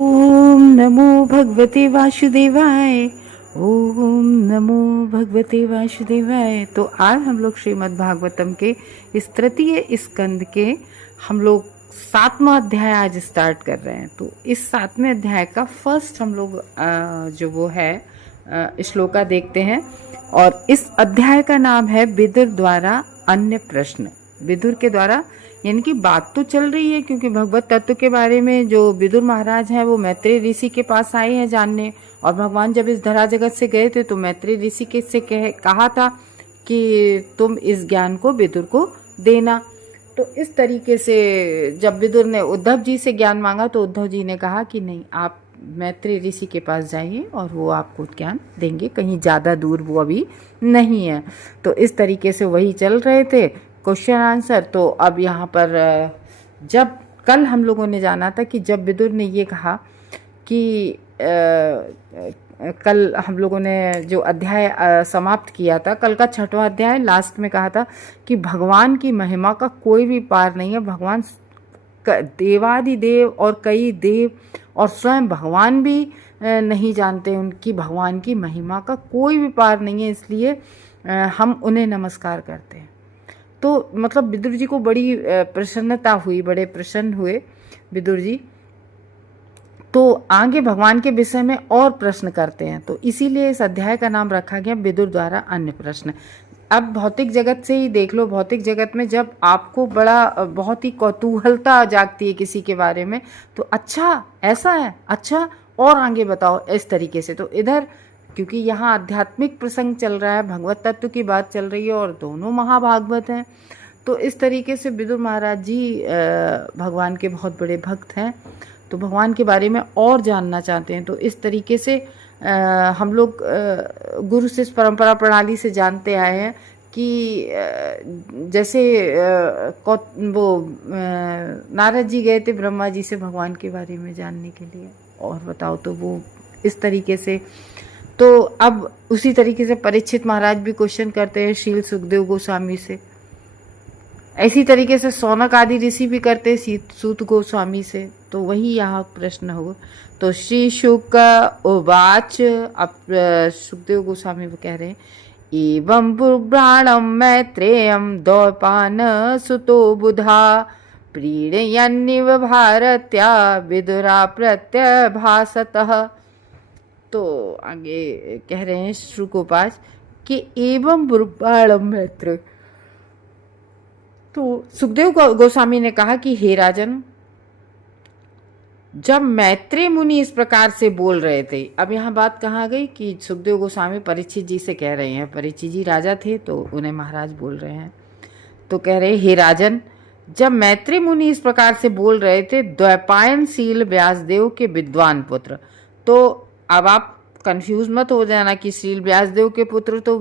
ओम नमो भगवते वासुदेवाय। ओम नमो भगवते वासुदेवाय। तो आज हम लोग श्रीमद् भागवतम के इस तृतीय स्कंद के हम लोग 7वां अध्याय आज स्टार्ट कर रहे हैं। तो इस 7वें अध्याय का फर्स्ट हम लोग जो वो है श्लोका देखते हैं। और इस अध्याय का नाम है विदुर द्वारा अन्य प्रश्न। विदुर के द्वारा यानी कि बात तो चल रही है, क्योंकि भगवत तत्व के बारे में जो विदुर महाराज हैं वो मैत्रेय ऋषि के पास आए हैं जानने। और भगवान जब इस धरा जगत से गए थे तो मैत्रेय ऋषि के से कहा था कि तुम इस ज्ञान को विदुर को देना। तो इस तरीके से जब विदुर ने उद्धव जी से ज्ञान मांगा तो उद्धव जी ने कहा कि नहीं, आप मैत्रेय ऋषि के पास जाइए और वो आपको ज्ञान देंगे, कहीं ज़्यादा दूर वो अभी नहीं है। तो इस तरीके से वही चल रहे थे क्वेश्चन आंसर। तो अब यहाँ पर जब कल हम लोगों ने जाना था कि जब विदुर ने ये कहा कि कल हम लोगों ने जो अध्याय समाप्त किया था, कल का 6वां अध्याय लास्ट में कहा था कि भगवान की महिमा का कोई भी पार नहीं है। भगवान देवादिदेव और कई देव और स्वयं भगवान भी नहीं जानते उनकी भगवान की महिमा का कोई भी पार नहीं है, इसलिए हम उन्हें नमस्कार करते हैं। तो मतलब विदुर जी को बड़ी प्रसन्नता हुई, बड़े प्रसन्न हुए विदुर जी। तो आगे भगवान के विषय में और प्रश्न करते हैं, तो इसीलिए इस अध्याय का नाम रखा गया विदुर द्वारा अन्य प्रश्न। अब भौतिक जगत से ही देख लो, भौतिक जगत में जब आपको बहुत ही कौतूहलता जागती है किसी के बारे में, तो अच्छा ऐसा है, अच्छा और आगे बताओ, इस तरीके से। तो इधर क्योंकि यहाँ आध्यात्मिक प्रसंग चल रहा है, भगवत तत्व की बात चल रही है और दोनों महाभागवत हैं, तो इस तरीके से विदुर महाराज जी भगवान के बहुत बड़े भक्त हैं, तो भगवान के बारे में और जानना चाहते हैं। तो इस तरीके से हम लोग गुरु शिष्य परंपरा प्रणाली से जानते आए हैं कि जैसे वो नारद जी गए थे ब्रह्मा जी से भगवान के बारे में जानने के लिए, और बताओ, तो वो इस तरीके से। तो अब उसी तरीके से परीक्षित महाराज भी क्वेश्चन करते हैं शील सुखदेव गोस्वामी से, ऐसी तरीके से सौनक आदि ऋषि भी करते सूत गोस्वामी से। तो वही यहाँ प्रश्न हो। तो श्री शुक उवाच, अब सुखदेव गोस्वामी वो कह रहे हैं, एवं ब्राणम मैत्रेयम द्वैपान सुतो बुधा प्रीणयन्निव भारत्या विदुरा प्रत्यभासतः। तो आगे कह रहे हैं श्रुकोपाच कि एवं ब्राणम मैत्रेय। तो सुखदेव गोस्वामी ने कहा कि हे राजन, जब मैत्रेय मुनि इस प्रकार से बोल रहे थे, अब यहाँ बात कहाँ गई कि सुखदेव गोस्वामी परीक्षित जी से कह रहे हैं, परीक्षित जी राजा थे तो उन्हें महाराज बोल रहे हैं। तो कह रहे हे राजन, जब मैत्रेय मुनि इस प्रकार से बोल रहे थे, द्वैपायनशील व्यासदेव के विद्वान पुत्र। तो अब आप कंफ्यूज मत हो जाना कि शील व्यासदेव के पुत्र तो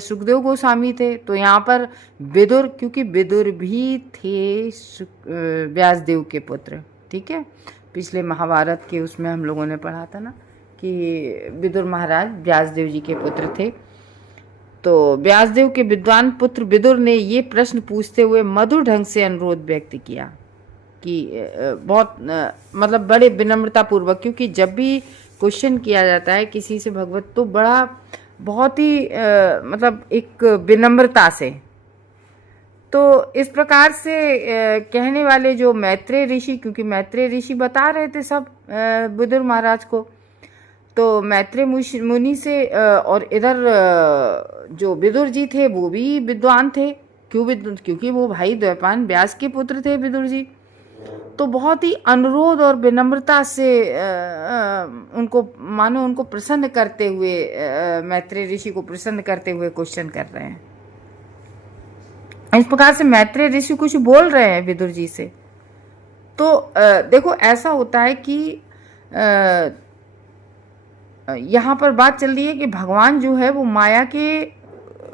सुखदेव गोस्वामी थे। तो यहाँ पर विदुर, क्योंकि विदुर भी थे व्यासदेव के पुत्र, ठीक है। पिछले महाभारत के उसमें हम लोगों ने पढ़ा था ना कि विदुर महाराज व्यासदेव जी के पुत्र थे। तो व्यासदेव के विद्वान पुत्र विदुर ने ये प्रश्न पूछते हुए मधुर ढंग से अनुरोध व्यक्त किया कि बहुत मतलब बड़े विनम्रता पूर्वक, क्योंकि जब भी क्वेश्चन किया जाता है किसी से भगवत, तो बहुत ही मतलब एक विनम्रता से। तो इस प्रकार से कहने वाले जो मैत्रेय ऋषि, क्योंकि मैत्रेय ऋषि बता रहे थे सब विदुर महाराज को, तो मैत्रेय मुनि से और इधर जो विदुर जी थे वो भी विद्वान थे, क्योंकि वो भाई द्वैपायन व्यास के पुत्र थे विदुर जी। तो बहुत ही अनुरोध और विनम्रता से उनको प्रसन्न करते हुए, मैत्रेय ऋषि को प्रसन्न करते हुए क्वेश्चन कर रहे हैं। इस प्रकार से मैत्रेय ऋषि कुछ बोल रहे हैं विदुर जी से। तो देखो ऐसा होता है कि यहाँ पर बात चल रही है कि भगवान जो है वो माया के,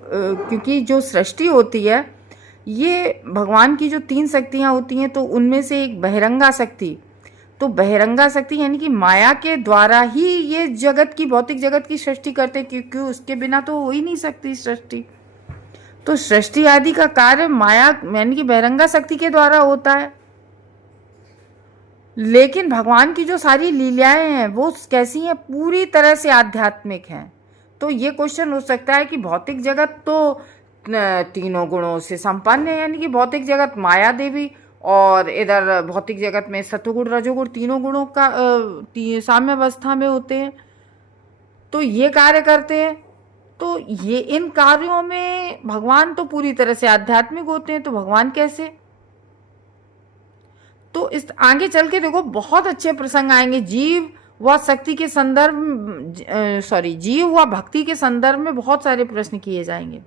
क्योंकि जो सृष्टि होती है, ये भगवान की जो 3 शक्तियाँ होती हैं, तो उनमें से एक बहिरंगा शक्ति, तो बहिरंगा शक्ति यानी कि माया के द्वारा ही ये जगत की, भौतिक जगत की सृष्टि करते हैं, क्योंकि उसके बिना तो हो ही नहीं सकती सृष्टि। तो सृष्टि आदि का कार्य माया यानी कि बहिरंगा शक्ति के द्वारा होता है। लेकिन भगवान की जो सारी लीलाएं हैं वो कैसी हैं, पूरी तरह से आध्यात्मिक हैं। तो ये क्वेश्चन हो सकता है कि भौतिक जगत तो तीनों गुणों से संपन्न है, यानी कि भौतिक जगत माया देवी, और इधर भौतिक जगत में सत्वगुण रजोगुण तीनों गुणों का साम्य अवस्था में होते हैं, तो ये कार्य करते हैं। तो ये इन कार्यों में भगवान तो पूरी तरह से आध्यात्मिक होते हैं, तो भगवान कैसे? तो इस आगे चल के देखो बहुत अच्छे प्रसंग आएंगे, जीव व शक्ति के संदर्भ जीव व भक्ति के संदर्भ में बहुत सारे प्रश्न किए जाएंगे।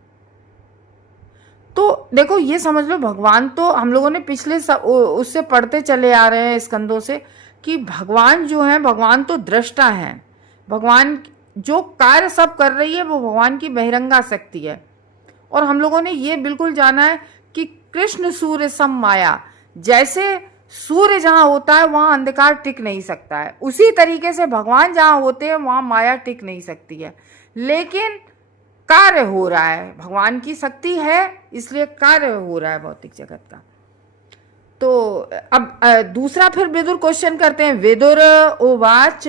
तो देखो ये समझ लो, भगवान तो हम लोगों ने पिछले उससे पढ़ते चले आ रहे हैं स्कंदों से कि भगवान जो है, भगवान तो दृष्टा है। भगवान जो कार्य सब कर रही है वो भगवान की बहिरंगा शक्ति है। और हम लोगों ने ये बिल्कुल जाना है कि कृष्ण सूर्य सम माया, जैसे सूर्य जहां होता है वहां अंधकार टिक नहीं सकता है, उसी तरीके से भगवान जहां होते हैं वहां माया टिक नहीं सकती है। लेकिन कार्य हो रहा है, भगवान की शक्ति है इसलिए कार्य हो रहा है भौतिक जगत का। तो अब दूसरा फिर विदुर क्वेश्चन करते हैं। विदुर उवाच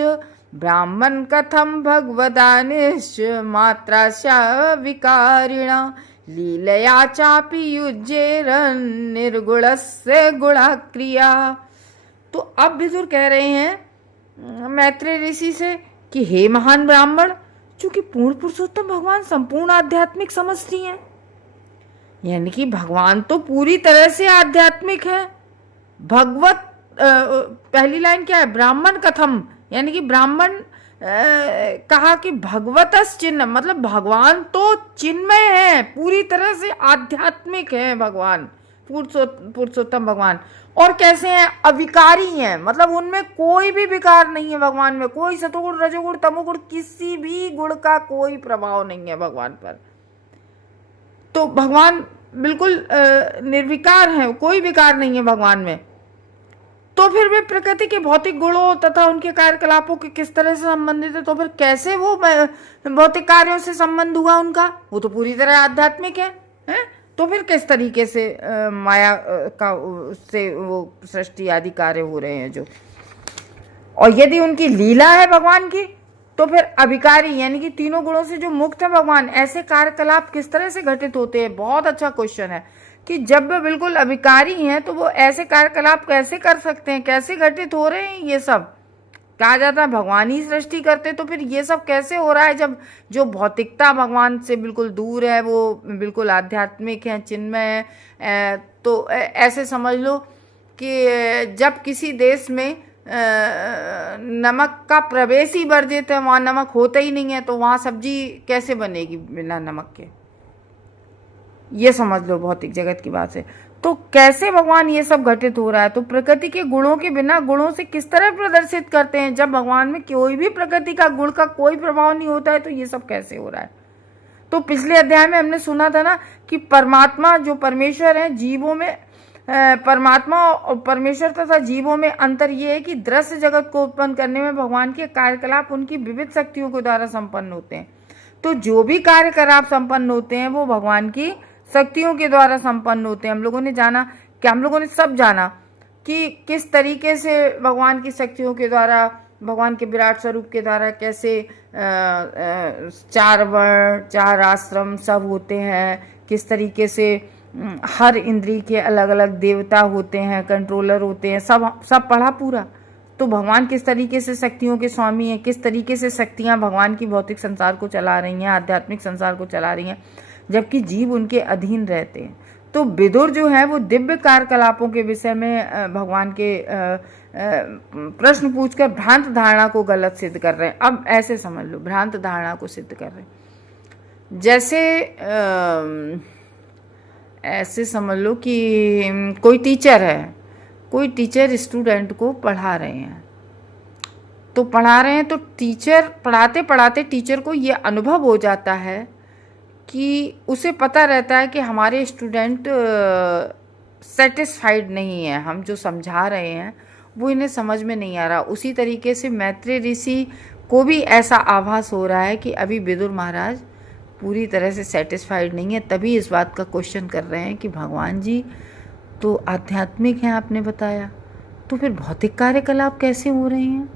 ब्राह्मण कथम भगवदानिश्च मात्रास्या विकारिणा लीलया चापि युज्येरन् निर्गुणस्य गुणा क्रिया। तो अब विदुर कह रहे हैं मैत्रेय ऋषि से कि हे महान ब्राह्मण, चूंकि पूर्ण पुरुषोत्तम भगवान संपूर्ण आध्यात्मिक समझती हैं, यानी कि भगवान तो पूरी तरह से आध्यात्मिक है। भगवत पहली लाइन क्या है, ब्राह्मण कथम, यानी कि ब्राह्मण कहा कि भगवतस चिन्ह, मतलब भगवान तो चिन्मय है, पूरी तरह से आध्यात्मिक है भगवान, पुरुषोत्तम भगवान। और कैसे हैं, अविकारी हैं, मतलब उनमें कोई भी विकार नहीं है भगवान में, कोई सतोगुण रजोगुण तमोगुण किसी भी गुण का कोई प्रभाव नहीं है भगवान पर। तो भगवान बिल्कुल निर्विकार है, कोई विकार नहीं है भगवान में। तो फिर वे प्रकृति के भौतिक गुणों तथा उनके कार्यकलापों के किस तरह से संबंधित है? तो फिर कैसे वो भौतिक कार्यों से संबंध हुआ उनका? वो तो पूरी तरह आध्यात्मिक है? तो फिर किस तरीके से माया का से वो सृष्टि आदि कार्य हो रहे हैं जो? और यदि उनकी लीला है भगवान की, तो फिर अभिकारी यानी कि तीनों गुणों से जो मुक्त है भगवान, ऐसे कार्यकलाप किस तरह से घटित होते हैं? बहुत अच्छा क्वेश्चन है कि जब वे बिल्कुल अभिकारी हैं तो वो ऐसे कार्यकलाप कैसे कर सकते हैं, कैसे घटित हो रहे हैं? ये सब कहा जाता है भगवान ही सृष्टि करते, तो फिर ये सब कैसे हो रहा है जब जो भौतिकता भगवान से बिल्कुल दूर है, वो बिल्कुल आध्यात्मिक है, चिन्मय है। तो ऐसे समझ लो कि जब किसी देश में नमक का प्रवेश ही वर्जित है, वहाँ नमक होता ही नहीं है, तो वहाँ सब्जी कैसे बनेगी बिना नमक के? ये समझ लो भौतिक जगत की बात है। तो कैसे भगवान ये सब घटित हो रहा है? तो प्रकृति के गुणों के बिना गुणों से किस तरह प्रदर्शित करते हैं? जब भगवान में कोई भी प्रकृति का गुण का कोई प्रभाव नहीं होता है तो ये सब कैसे हो रहा है? तो पिछले अध्याय में हमने सुना था ना कि परमात्मा जो परमेश्वर है, जीवों में परमात्मा और परमेश्वर तथा जीवों में अंतर ये है कि दृश्य जगत को उत्पन्न करने में भगवान के कार्यकलाप उनकी विविध शक्तियों के द्वारा संपन्न होते हैं। तो जो भी कार्यकलाप संपन्न होते हैं वो भगवान की शक्तियों के द्वारा संपन्न होते हैं। हम लोगों ने जाना कि हम लोगों ने सब जाना कि किस तरीके से भगवान की शक्तियों के द्वारा, भगवान के विराट स्वरूप के द्वारा कैसे चार वर्ण, चार आश्रम सब होते हैं, किस तरीके से हर इंद्रिय के अलग अलग देवता होते हैं, कंट्रोलर होते हैं, सब पढ़ा पूरा। तो भगवान किस तरीके से शक्तियों के स्वामी हैं, किस तरीके से शक्तियां भगवान की भौतिक संसार को चला रही हैं, आध्यात्मिक संसार को चला रही हैं, जबकि जीव उनके अधीन रहते हैं। तो विदुर जो है वो दिव्य कार्यकलापों के विषय में भगवान के प्रश्न पूछकर भ्रांत धारणा को गलत सिद्ध कर रहे हैं। अब ऐसे समझ लो, भ्रांत धारणा को सिद्ध कर रहे हैं। जैसे ऐसे समझ लो कि कोई टीचर है, कोई टीचर स्टूडेंट को पढ़ा रहे हैं, तो पढ़ा रहे हैं तो टीचर पढ़ाते पढ़ाते टीचर को ये अनुभव हो जाता है कि उसे पता रहता है कि हमारे स्टूडेंट सेटिस्फाइड नहीं है, हम जो समझा रहे हैं वो इन्हें समझ में नहीं आ रहा। उसी तरीके से मैत्रेय ऋषि को भी ऐसा आभास हो रहा है कि अभी विदुर महाराज पूरी तरह से सेटिस्फाइड नहीं है, तभी इस बात का क्वेश्चन कर रहे हैं कि भगवान जी तो आध्यात्मिक हैं आपने बताया, तो फिर भौतिक कार्यकलाप कैसे हो रहे हैं?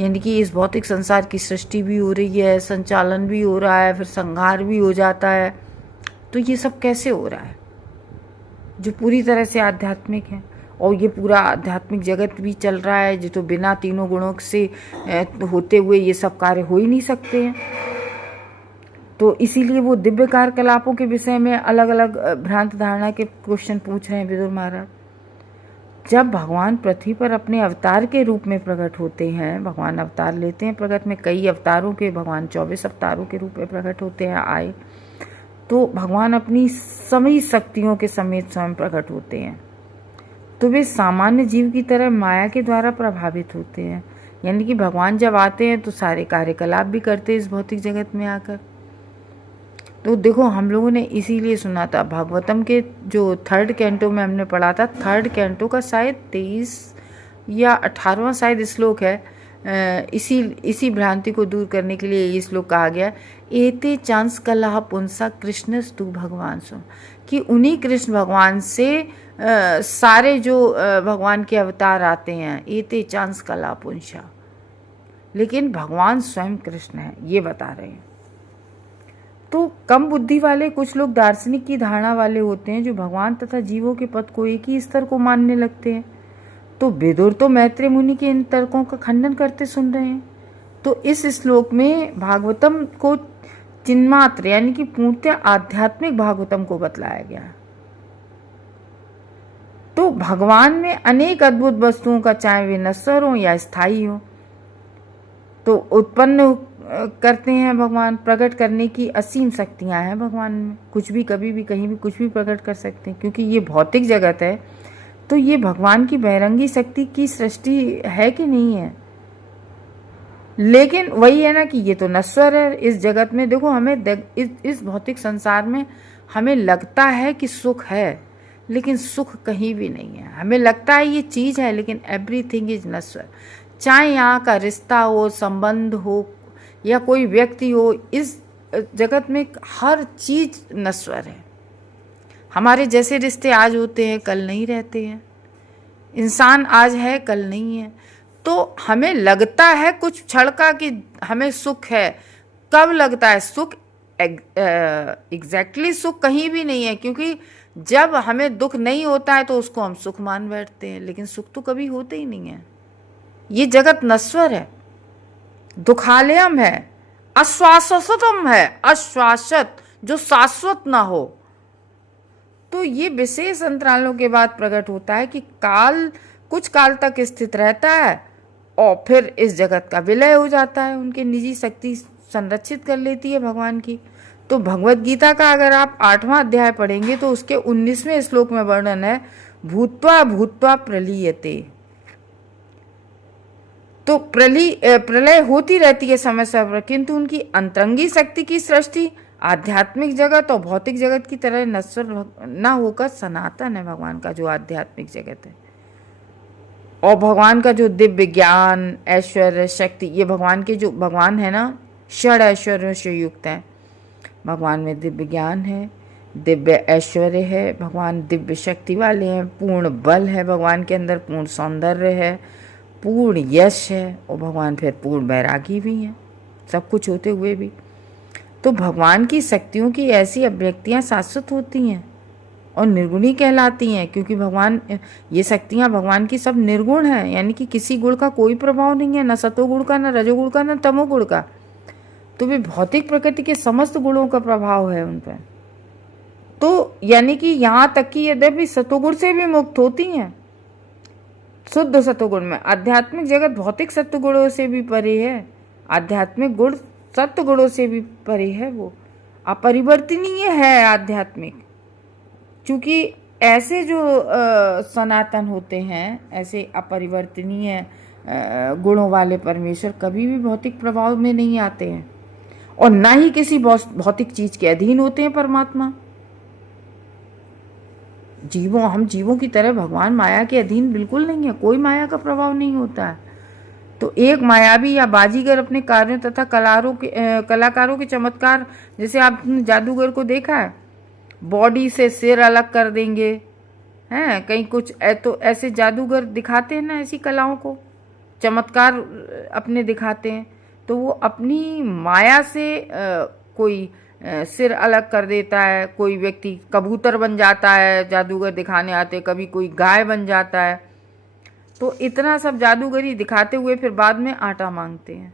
यानी कि इस भौतिक संसार की सृष्टि भी हो रही है, संचालन भी हो रहा है, फिर संहार भी हो जाता है। तो ये सब कैसे हो रहा है जो पूरी तरह से आध्यात्मिक है? और ये पूरा आध्यात्मिक जगत भी चल रहा है जो तो बिना तीनों गुणों से होते हुए ये सब कार्य हो ही नहीं सकते हैं। तो इसीलिए वो दिव्य कार्यकलापों के विषय में अलग अलग भ्रांत धारणा के क्वेश्चन पूछ रहे हैं विदुर महाराज। जब भगवान पृथ्वी पर अपने अवतार के रूप में प्रकट होते हैं, भगवान अवतार लेते हैं, प्रगट में कई अवतारों के भगवान 24 अवतारों के रूप में प्रकट होते हैं आए, तो भगवान अपनी सभी शक्तियों के समेत स्वयं प्रकट होते हैं। तो वे सामान्य जीव की तरह माया के द्वारा प्रभावित होते हैं। यानी कि भगवान जब आते हैं तो सारे कार्यकलाप भी करते हैं इस भौतिक जगत में आकर। तो देखो हम लोगों ने इसीलिए सुना था भागवतम के जो 3rd कैंटो में हमने पढ़ा था, 3rd कैंटो का शायद 23 या 18वां शायद श्लोक है। इसी भ्रांति को दूर करने के लिए ये श्लोक कहा गया, एते चांस कलह पुंसा कृष्णस्तु भगवान सो, कि उन्हीं कृष्ण भगवान से सारे जो भगवान के अवतार आते हैं, एते चांस कलह पुंसा, लेकिन भगवान स्वयं कृष्ण है, ये बता रहे हैं। तो कम बुद्धि वाले कुछ लोग दार्शनिक की धारणा वाले होते हैं जो भगवान तथा जीवों के पद को एक ही स्तर को मानने लगते हैं। तो विदुर तो मैत्रेय मुनि के इन तर्कों का खंडन करते सुन रहे हैं। तो इस श्लोक में भागवतम को चिन्मात्र यानी कि पूर्णतः आध्यात्मिक भागवतम को बतलाया गया। तो भगवान में अनेक अद्भुत वस्तुओं का, चाहे वे नश्वर हो या स्थायी हो, तो उत्पन्न करते हैं भगवान। प्रकट करने की असीम शक्तियां हैं भगवान में, कुछ भी कभी भी कहीं भी कुछ भी प्रकट कर सकते हैं। क्योंकि ये भौतिक जगत है तो ये भगवान की बहिरंगी शक्ति की सृष्टि है कि नहीं है। लेकिन वही है ना कि ये तो नश्वर है। इस जगत में देखो हमें इस भौतिक संसार में हमें लगता है कि सुख है, लेकिन सुख कहीं भी नहीं है। हमें लगता है ये चीज़ है, लेकिन एवरीथिंग इज नश्वर। चाहे यहाँ का रिश्ता हो, संबंध हो या कोई व्यक्ति हो, इस जगत में हर चीज नश्वर है। हमारे जैसे रिश्ते आज होते हैं कल नहीं रहते हैं, इंसान आज है कल नहीं है। तो हमें लगता है कुछ क्षण का कि हमें सुख है। कब लगता है सुख? एग्जैक्टली सुख कहीं भी नहीं है, क्योंकि जब हमें दुख नहीं होता है तो उसको हम सुख मान बैठते हैं, लेकिन सुख तो कभी होते ही नहीं है। ये जगत नश्वर है, दुखालयम है, अश्वासतम है, अश्वासत जो शाश्वत ना हो। तो ये विशेष अंतरालों के बाद प्रकट होता है कि काल कुछ काल तक स्थित रहता है और फिर इस जगत का विलय हो जाता है। उनकी निजी शक्ति संरक्षित कर लेती है भगवान की। तो भगवत गीता का अगर आप 8वां अध्याय पढ़ेंगे तो उसके 19वें श्लोक में वर्णन है, भूत्वा भूत्वा प्रलीयते। तो प्रलय होती रहती है समय समय पर, किंतु उनकी अंतरंगी शक्ति की सृष्टि आध्यात्मिक जगत और भौतिक जगत की तरह नश्वर ना होकर सनातन है भगवान का जो आध्यात्मिक जगत है। और भगवान का जो दिव्य ज्ञान, ऐश्वर्य, शक्ति, ये भगवान के जो भगवान है ना, षड ऐश्वर्यों से युक्त है। भगवान में दिव्य ज्ञान है, दिव्य ऐश्वर्य है, भगवान दिव्य शक्ति वाले हैं, पूर्ण बल है भगवान के अंदर, पूर्ण सौंदर्य है, पूर्ण यश है, और भगवान फिर पूर्ण वैरागी भी हैं, सब कुछ होते हुए भी। तो भगवान की शक्तियों की ऐसी अभिव्यक्तियाँ शाश्वत होती हैं और निर्गुणी कहलाती हैं, क्योंकि भगवान, ये शक्तियाँ भगवान की सब निर्गुण हैं, यानी कि किसी गुण का कोई प्रभाव नहीं है, न सतोगुण का, न रजोगुण का, न तमोगुण का। तो वे भौतिक प्रकृति के समस्त गुणों का प्रभाव है उन पर। तो यानी कि यहाँ तक कि यद्यपि सतोगुण से भी मुक्त होती हैं, शुद्ध सतोगुण में, आध्यात्मिक जगत भौतिक सत्वगुणों से भी परे है, आध्यात्मिक गुण सत्य गुणों से भी परे है, वो अपरिवर्तनीय है आध्यात्मिक। क्योंकि ऐसे जो सनातन होते हैं, ऐसे अपरिवर्तनीय गुणों वाले परमेश्वर कभी भी भौतिक प्रभाव में नहीं आते हैं और ना ही किसी भौतिक चीज के अधीन होते हैं परमात्मा। हम जीवों की तरह भगवान माया के अधीन बिल्कुल नहीं है, कोई माया का प्रभाव नहीं होता है। तो एक मायावी या बाजीगर अपने कार्यों तथा कलाकारों के चमत्कार, जैसे आपने जादूगर को देखा है, बॉडी से सिर अलग कर देंगे, हैं। कहीं कुछ तो ऐसे जादूगर दिखाते हैं ना ऐसी कलाओं को, चमत्कार अपने दिखाते हैं, तो वो अपनी माया से कोई सिर अलग कर देता है, कोई व्यक्ति कबूतर बन जाता है, जादूगर दिखाने आते, कभी कोई गाय बन जाता है। तो इतना सब जादूगरी दिखाते हुए फिर बाद में आटा मांगते हैं।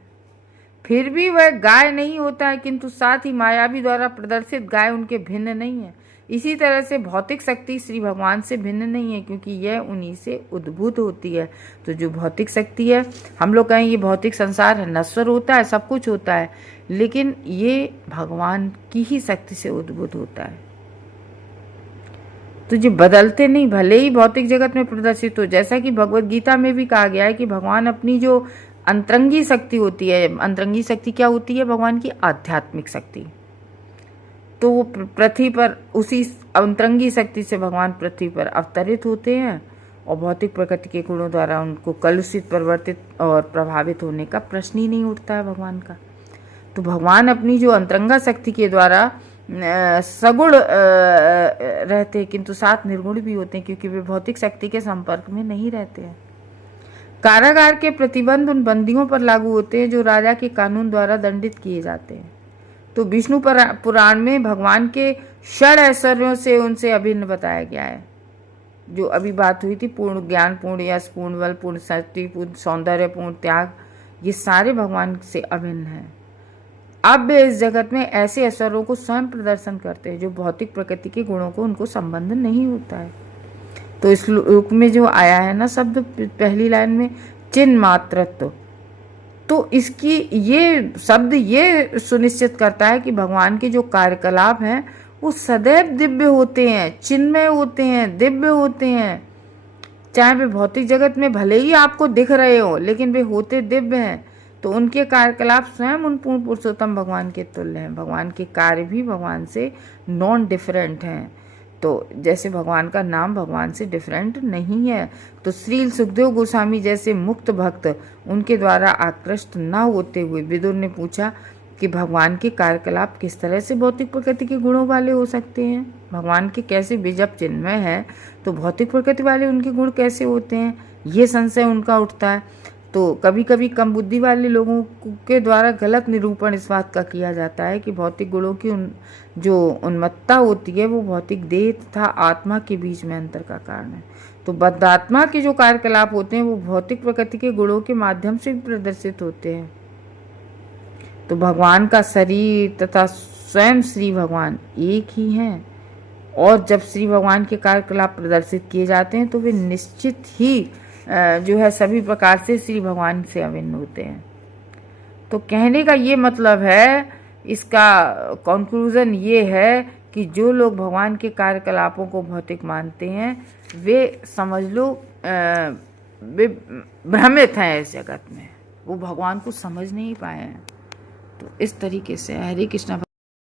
फिर भी वह गाय नहीं होता है, किंतु साथ ही मायावी द्वारा प्रदर्शित गाय उनके भिन्न नहीं है। इसी तरह से भौतिक शक्ति श्री भगवान से भिन्न नहीं है, क्योंकि यह उन्हीं से उद्भूत होती है। तो जो भौतिक शक्ति है, हम लोग कहें ये भौतिक संसार है, नश्वर होता है, सब कुछ होता है, लेकिन ये भगवान की ही शक्ति से उद्भूत होता है। तो जो बदलते नहीं, भले ही भौतिक जगत में प्रदर्शित हो। जैसा कि भगवत गीता में भी कहा गया है कि भगवान अपनी जो अंतरंगी शक्ति होती है, अंतरंगी शक्ति क्या होती है? भगवान की आध्यात्मिक शक्ति। तो वो पृथ्वी पर उसी अंतरंगी शक्ति से भगवान पृथ्वी पर अवतरित होते हैं और भौतिक प्रकृति के गुणों द्वारा उनको कलुषित, परिवर्तित और प्रभावित होने का प्रश्न ही नहीं उठता है भगवान का। तो भगवान अपनी जो अंतरंगा शक्ति के द्वारा सगुण रहते हैं, किंतु साथ निर्गुण भी होते हैं, क्योंकि वे भौतिक शक्ति के संपर्क में नहीं रहते हैं। कारागार के प्रतिबंध उन बंदियों पर लागू होते हैं जो राजा के कानून द्वारा दंडित किए जाते हैं। तो विष्णु पुराण में भगवान के षड ऐश्वर्यों से उनसे अभिन्न बताया गया है। जो अभी बात हुई थी, पूर्ण ज्ञान, पूर्ण यश, पूर्ण बल, पूर्ण शक्ति, पूर्ण सौंदर्य, पूर्ण त्याग, ये सारे भगवान से अभिन्न हैं। अब वे इस जगत में ऐसे ऐश्वर्यों को स्वयं प्रदर्शन करते हैं जो भौतिक प्रकृति के गुणों को उनको संबंध नहीं होता है। तो इस श्लोक में जो आया है ना शब्द पहली लाइन में, चिन्ह मात्रत्व, तो इसकी ये शब्द ये सुनिश्चित करता है कि भगवान के जो कार्यकलाप हैं वो सदैव दिव्य होते हैं, चिन्मय होते हैं, दिव्य होते हैं। चाहे वे भौतिक जगत में भले ही आपको दिख रहे हो, लेकिन वे होते दिव्य हैं। तो उनके कार्यकलाप स्वयं उन पूर्ण पुरुषोत्तम भगवान के तुल्य हैं। भगवान के कार्य भी भगवान से नॉन डिफरेंट हैं। तो जैसे भगवान का नाम भगवान से डिफरेंट नहीं है, तो श्री सुखदेव गोस्वामी जैसे मुक्त भक्त उनके द्वारा आकृष्ट न होते हुए विदुर ने पूछा कि भगवान के कार्यकलाप किस तरह से भौतिक प्रकृति के गुणों वाले हो सकते हैं? भगवान के कैसे बीजब चिन्मय है, तो भौतिक प्रकृति वाले उनके गुण कैसे होते हैं? ये संशय उनका उठता है। तो कभी कभी कम बुद्धि वाले लोगों के द्वारा गलत निरूपण इस बात का किया जाता है कि भौतिक गुणों की जो उन्मत्तता होती है वो भौतिक देह तथा आत्मा के बीच में अंतर का कारण है। तो बद्धात्मा के जो कार्यकलाप होते हैं वो भौतिक प्रकृति के गुणों के माध्यम से भी प्रदर्शित होते हैं। तो भगवान का शरीर तथा स्वयं श्री भगवान एक ही हैं, और जब श्री भगवान के कार्यकलाप प्रदर्शित किए जाते हैं तो वे निश्चित ही जो है सभी प्रकार से श्री भगवान से अभिन्न होते हैं। तो कहने का ये मतलब है, इसका कंक्लूजन ये है कि जो लोग भगवान के कार्यकलापों को भौतिक मानते हैं वे समझ लो वे भ्रमित हैं इस जगत में, वो भगवान को समझ नहीं पाए हैं। तो इस तरीके से हरे कृष्णा।